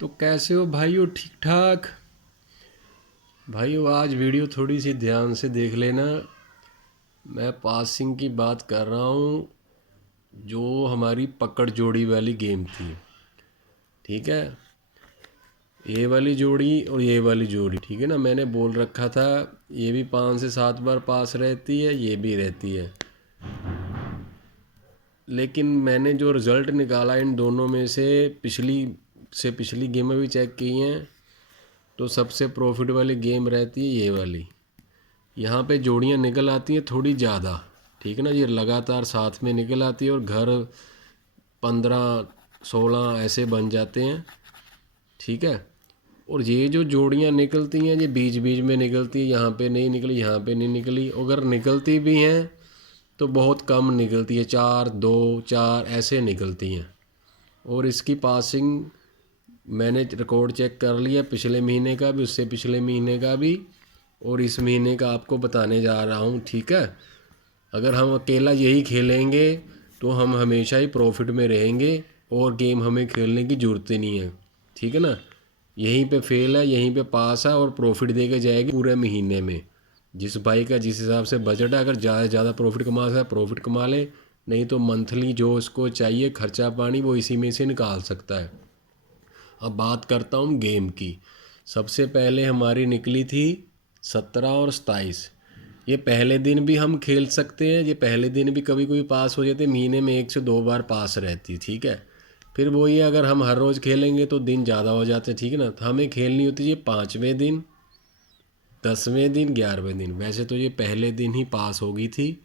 तो कैसे हो भाइयों? ठीक ठाक भाइयों। आज वीडियो थोड़ी सी ध्यान से देख लेना। मैं पासिंग की बात कर रहा हूँ, जो हमारी पकड़ जोड़ी वाली गेम थी। ठीक है, ये वाली जोड़ी और ये वाली जोड़ी, ठीक है ना। मैंने बोल रखा था ये भी 5 से 7 बार पास रहती है, ये भी रहती है। लेकिन मैंने जो रिज़ल्ट निकाला इन दोनों में से पिछली गेमें भी चेक की हैं, तो सबसे प्रॉफिट वाली गेम रहती है ये वाली। यहाँ पे जोड़ियाँ निकल आती हैं थोड़ी ज़्यादा, ठीक है ना। ये लगातार साथ में निकल आती है और घर 15-16 ऐसे बन जाते हैं, ठीक है। और ये जो जोड़ियाँ निकलती हैं ये बीच बीच में निकलती है, यहाँ पे नहीं निकली, यहाँ पे नहीं निकली। अगर निकलती भी हैं तो बहुत कम निकलती है, 4-2-4 ऐसे निकलती हैं। और इसकी पासिंग मैंने रिकॉर्ड चेक कर लिया, पिछले महीने का भी, उससे पिछले महीने का भी, और इस महीने का आपको बताने जा रहा हूँ, ठीक है। अगर हम अकेला यही खेलेंगे तो हम हमेशा ही प्रॉफिट में रहेंगे और गेम हमें खेलने की ज़रूरत ही नहीं है, ठीक है ना। यहीं पे फेल है, यहीं पे पास है, और प्रॉफिट दे के जाएगी पूरे महीने में। जिस भाई का जिस हिसाब से बजट है, अगर ज़्यादा से ज़्यादा प्रॉफिट कमा सकता है प्रॉफिट कमा ले, नहीं तो मंथली जो उसको चाहिए खर्चा पानी वो इसी में से निकाल सकता है। अब बात करता हूँ गेम की। सबसे पहले हमारी निकली थी 17 और 27। ये पहले दिन भी हम खेल सकते हैं, ये पहले दिन भी कभी कभी पास हो जाते, महीने में 1 से 2 बार पास रहती, ठीक है। फिर वही है, अगर हम हर रोज़ खेलेंगे तो दिन ज़्यादा हो जाते, ठीक है ना। तो हमें खेलनी होती है 5वें दिन, 10वें दिन, 11वें दिन। वैसे तो ये पहले दिन ही पास हो गई थी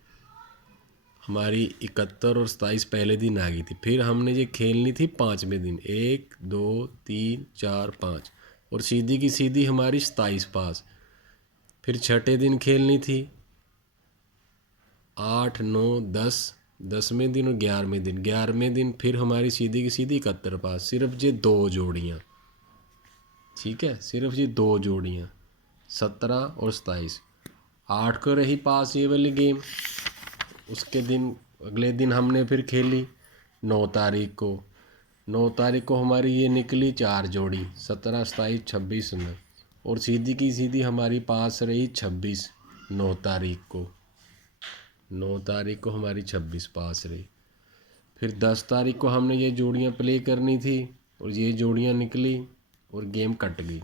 हमारी, 71 और 27 पहले दिन आ गई थी। फिर हमने ये खेलनी थी 5वें दिन, 1 2 3 4 5, और सीधी की सीधी हमारी 27 पास। फिर छठे दिन खेलनी थी 8 9 10, 10वें दिन और 11वें दिन फिर हमारी सीधी की सीधी 71 पास। सिर्फ ये दो जोड़ियाँ, ठीक है, सिर्फ ये दो जोड़ियाँ, 17 और 27। 8 को रही पास ये वाली गेम। उसके दिन अगले दिन हमने फिर खेली 9 तारीख को। 9 तारीख को हमारी ये निकली 4 जोड़ी, 17 27 26 में, और सीधी की सीधी हमारी पास रही 26। 9 तारीख को, 9 तारीख को हमारी 26 पास रही। फिर 10 तारीख को हमने ये जोड़ियाँ प्ले करनी थी और ये जोड़ियाँ निकली और गेम कट गई।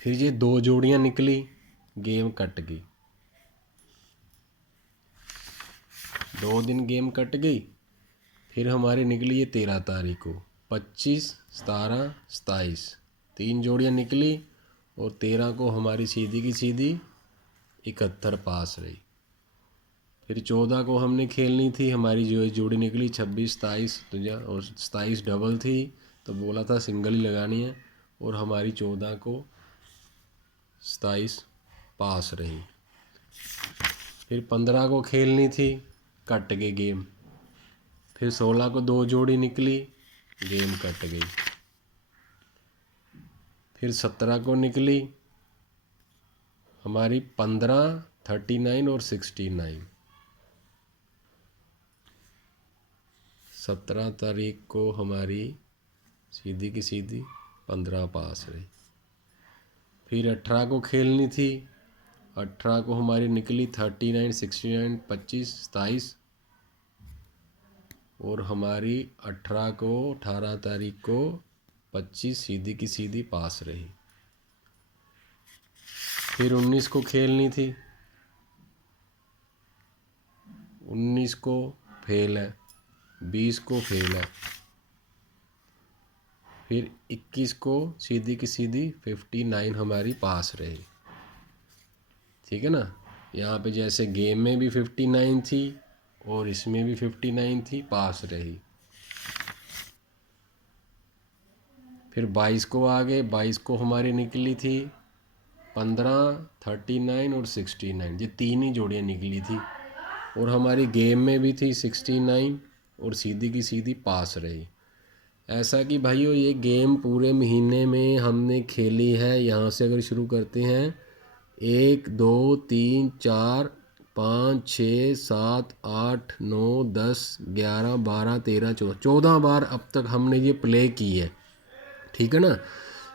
फिर ये दो जोड़ियाँ निकली, गेम कट गई। 2 दिन गेम कट गई। फिर हमारी निकली ये 13 तारीख को, 25 17 27, 3 जोड़ियाँ निकली, और 13 को हमारी सीधी की सीधी 71 पास रही। फिर 14 को हमने खेलनी थी, हमारी जो जोड़ी निकली 26 27, तो और 27 डबल थी, तो बोला था सिंगल ही लगानी है, और हमारी 14 को 27 पास रही। फिर 15 को खेलनी थी, कट गई गेम। फिर 16 को 2 जोड़ी निकली, गेम कट गई। फिर 17 को निकली हमारी 15 39 और 69। 17 तारीख को हमारी सीधी की सीधी 15 पास रही। फिर 18 को खेलनी थी, 18 को हमारी निकली 39 69 25 27, और हमारी 18 तारीख को 25 सीधी की सीधी पास रही। फिर 19 को खेलनी थी, 19 को फेल है, 20 को फेल है। फिर 21 को सीधी की सीधी 59 हमारी पास रही, ठीक है ना। यहाँ पे जैसे गेम में भी 59 थी और इसमें भी 59 थी, पास रही। फिर 22 को आ गए, 22 को हमारी निकली थी 15 39 और 69, ये 3 ही जोड़ियाँ निकली थी, और हमारी गेम में भी थी 69, और सीधी की सीधी पास रही। ऐसा कि भाइयों ये गेम पूरे महीने में हमने खेली है। यहाँ से अगर शुरू करते हैं, 1 2 3 4 5 6 7 8 9 10 11 12 13 14 14 बार अब तक हमने ये प्ले की है, ठीक है ना।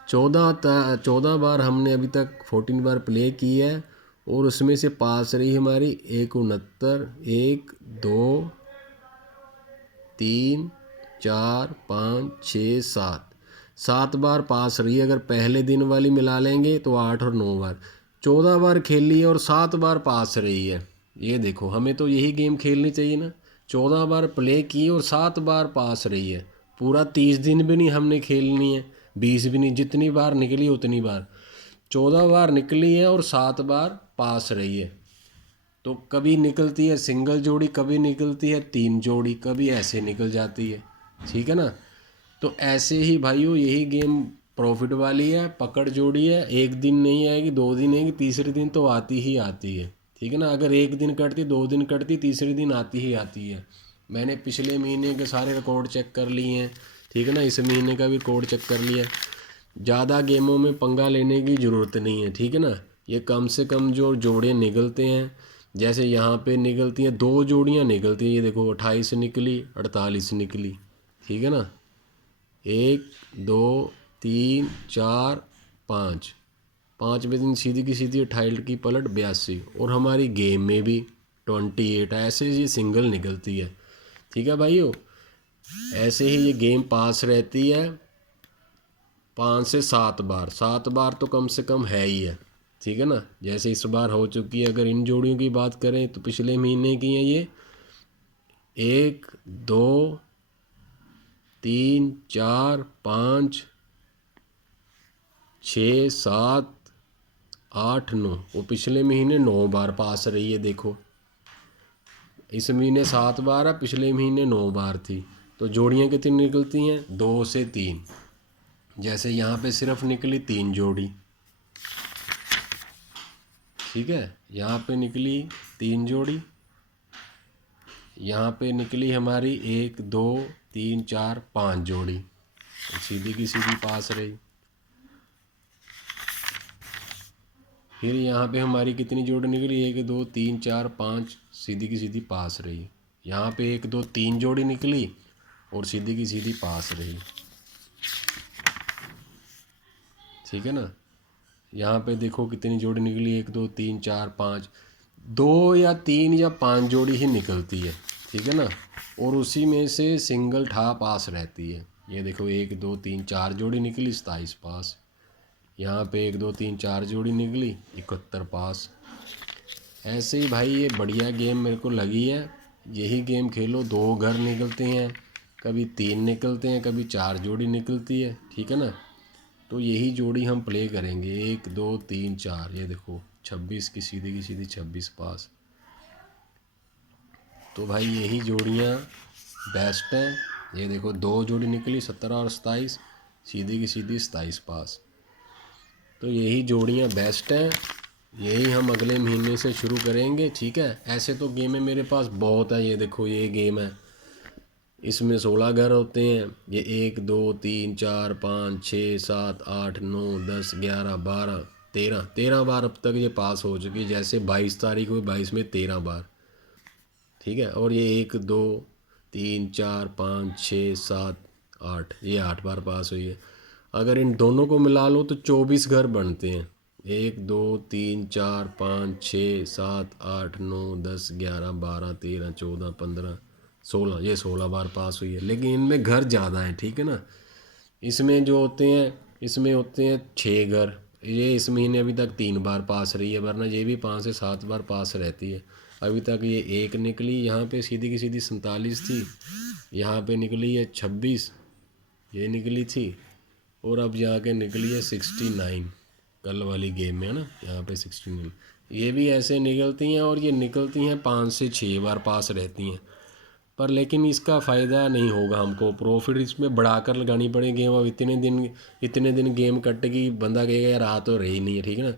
14 बार हमने अभी तक 14 बार प्ले की है, और उसमें से पास रही हमारी 69, 1 2 3 4 5 6 7 बार पास रही है। अगर पहले दिन वाली मिला लेंगे तो 8 और 9 बार, 14 बार खेल ली है और 7 बार पास रही है। ये देखो, हमें तो यही गेम खेलनी चाहिए ना। 14 बार प्ले की और 7 बार पास रही है। पूरा 30 दिन भी नहीं हमने खेलनी है, 20 भी नहीं, जितनी बार निकली उतनी बार। 14 बार निकली है और 7 बार पास रही है। तो कभी निकलती है सिंगल जोड़ी, कभी निकलती है 3 जोड़ी, कभी ऐसे निकल जाती है, ठीक है ना। तो ऐसे ही भाइयों यही गेम प्रॉफिट वाली है, पकड़ जोड़ी है। एक दिन नहीं आएगी, 2 दिन आएगी, तीसरे दिन तो आती ही आती है, ठीक है ना। अगर एक दिन कटती, 2 दिन कटती, तीसरे दिन आती ही आती है। मैंने पिछले महीने के सारे रिकॉर्ड चेक कर लिए हैं, ठीक है ना। इस महीने का भी रिकॉर्ड चेक कर लिया। ज़्यादा गेमों में पंगा लेने की ज़रूरत नहीं है, ठीक है ना। ये कम से कम जो जोड़े निकलते हैं, जैसे यहाँ पे निकलती हैं 2 जोड़ियाँ निकलती हैं, ये देखो 28 निकली, 48 निकली, ठीक है ना। 1 2 3 4 5, 5वें दिन सीधी की सीधी 28 की पलट 82, और हमारी गेम में भी 28 ऐसे ये सिंगल निकलती है, ठीक है भाइयों। ऐसे ही ये गेम पास रहती है 5 से 7 बार, 7 बार तो कम से कम है ही है, ठीक है ना। जैसे इस बार हो चुकी है। अगर इन जोड़ियों की बात करें तो पिछले महीने की है ये 1 2 3 4 5 6 7 8 9, वो पिछले महीने 9 बार पास रही है। देखो इस महीने 7 बार है, पिछले महीने 9 बार थी। तो जोड़ियाँ कितनी निकलती हैं? 2 से 3। जैसे यहाँ पे सिर्फ निकली 3 जोड़ी, ठीक है। यहाँ पे निकली 3 जोड़ी, यहाँ पे निकली हमारी 1 2 3 4 5 जोड़ी, तो सीधी की सीधी पास रही। फिर यहाँ पे हमारी कितनी जोड़ी निकली? 1 2 3 4 5, सीधी की सीधी पास रही। यहाँ पे 1 2 3 जोड़ी निकली और सीधी की सीधी पास रही, ठीक है ना। यहाँ पे देखो कितनी जोड़ी निकली? 1 2 3 4 5, 2 या 3 या 5 जोड़ी ही निकलती है, ठीक है ना। और उसी में से सिंगल ठा पास रहती है। ये देखो 1 2 3 4 जोड़ी निकली, 27 पास। यहाँ पे 1 2 3 4 जोड़ी निकली, 71 पास। ऐसे ही भाई ये बढ़िया गेम मेरे को लगी है। यही गेम खेलो, 2 घर निकलते हैं, कभी 3 निकलते हैं, कभी 4 जोड़ी निकलती है, ठीक है ना। तो यही जोड़ी हम प्ले करेंगे, 1 2 3 4। ये देखो 26 की सीधी 26 पास। तो भाई यही जोड़ियाँ बेस्ट हैं। ये देखो 2 जोड़ी निकली, 17 और 27, सीधी की सीधी 27 पास। तो यही जोड़ियाँ बेस्ट हैं, यही हम अगले महीने से शुरू करेंगे, ठीक है। ऐसे तो गेमें मेरे पास बहुत है। ये देखो ये गेम है, इसमें 16 घर होते हैं। ये 1 2 3 4 5 6 7 8 9 10 11 12 13 बार अब तक ये पास हो चुकी है। जैसे 22 तारीख हुई, 22 में 13 बार, ठीक है। और ये 1 2 3 4 5 6 7 8, ये 8 बार पास हुई है। अगर इन दोनों को मिला लो तो 24 घर बनते हैं। 1 2 3 4 5 6 7 8 9 10 11 12 13 14 15 16, ये 16 बार पास हुई है। लेकिन इनमें घर ज़्यादा हैं, ठीक है ना। इसमें जो होते हैं, इसमें होते हैं 6 घर। ये इस महीने अभी तक 3 बार पास रही है, वरना ये भी 5 से 7 बार पास रहती है। अभी तक ये 1 निकली, यहाँ पे सीधी की सीधी 47 थी, यहाँ पे निकली है 26, ये निकली थी, और अब जाके निकली है 69 कल वाली गेम में, है ना। यहाँ पे 69, ये भी ऐसे निकलती हैं, और ये निकलती हैं 5 से 6 बार पास रहती हैं। पर लेकिन इसका फ़ायदा नहीं होगा हमको, प्रॉफिट इसमें बढ़ाकर लगानी पड़ेगी गेम। अब इतने दिन गेम कटेगी, बंदा कहेगा यार आ तो रही नहीं है, ठीक है ना।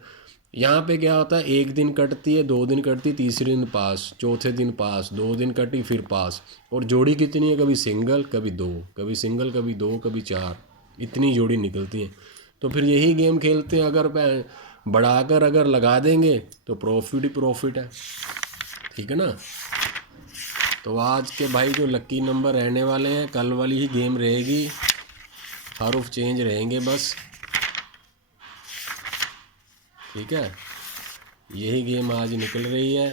यहाँ पे क्या होता है, 1 दिन कटती है, 2 दिन कटती, तीसरे दिन पास, चौथे दिन पास, 2 दिन कटी फिर पास। और जोड़ी कितनी है? कभी सिंगल, कभी 2, कभी सिंगल, कभी 2, कभी 4, इतनी जोड़ी निकलती हैं। तो फिर यही गेम खेलते हैं। अगर बढ़ाकर अगर लगा देंगे तो प्रॉफिट ही प्रॉफिट है। ठीक है ना। तो आज के भाई जो लकी नंबर रहने वाले हैं, कल वाली ही गेम रहेगी, हरूफ चेंज रहेंगे बस, ठीक है। यही गेम आज निकल रही है,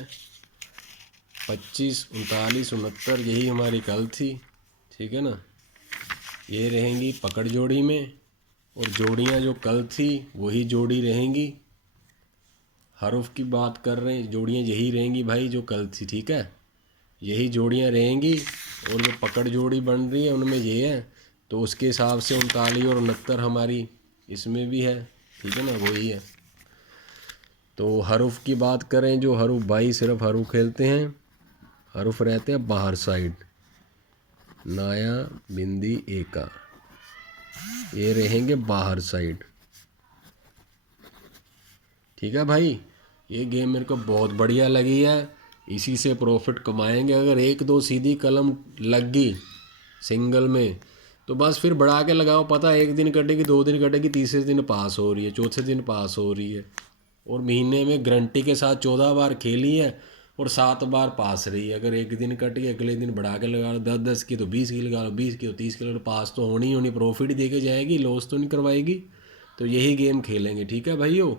25, 39, 69 यही हमारी कल थी, ठीक है ना। ये रहेंगी पकड़ जोड़ी में, और जोड़ियाँ जो कल थी वही जोड़ी रहेंगी। हरूफ की बात कर रहे हैं, जोड़ियाँ यही रहेंगी भाई जो कल थी, ठीक है, यही जोड़ियाँ रहेंगी। और जो पकड़ जोड़ी बन रही है उनमें ये है, तो उसके हिसाब से 39 और 69 हमारी इसमें भी है, ठीक है ना, वही है। तो हरूफ की बात करें, जो हरूफ भाई सिर्फ हरूफ खेलते हैं, हरूफ रहते हैं बाहर साइड, नाया, बिंदी, एका, ये रहेंगे बाहर साइड, ठीक है भाई। ये गेम मेरे को बहुत बढ़िया लगी है, इसी से प्रॉफिट कमाएंगे। अगर एक दो सीधी कलम लग गई सिंगल में तो बस फिर बढ़ा के लगाओ, पता है एक दिन कटेगी, 2 दिन कटेगी, तीसरे दिन पास हो रही है, चौथे दिन पास हो रही है। और महीने में गारंटी के साथ 14 बार खेली है और 7 बार पास रही है। अगर एक दिन कट गई, अगले दिन बढ़ा के लगा लो, 10-10 की तो 20 की लगा लो, 20 की तो 30 की, तो पास तो होनी ही होनी, प्रॉफिट ही दे के जाएगी, लॉस तो नहीं करवाएगी। तो यही गेम खेलेंगे, ठीक है भाइयों।